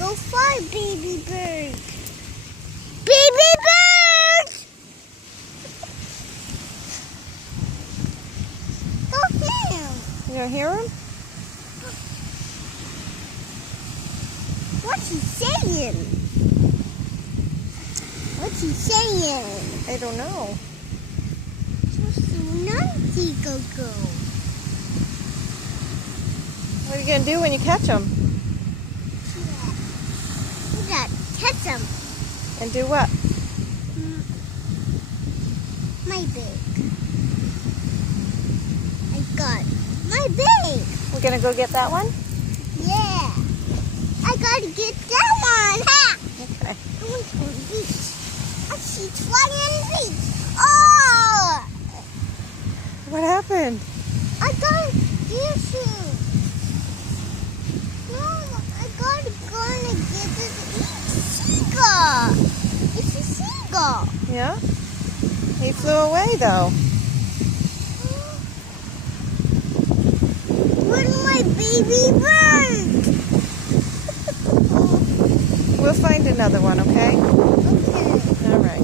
Go fly, baby bird. Baby bird! Go hear him. You don't hear him? What's he saying? What's he saying? I don't know. Go. What are you going to do when you catch him? You got catch him. And do what? My bag. I got my bag. We're going to go get that one? Yeah. I gotta get that one. Ha! Okay. I want to go to the beach. I see it flying on the beach. Oh! What happened? I got deer shoe. No, I gotta go and get it. Seagull. It's a seagull. Yeah? He flew away, though. Where's my baby bird? We'll find another one, okay? Okay. All right.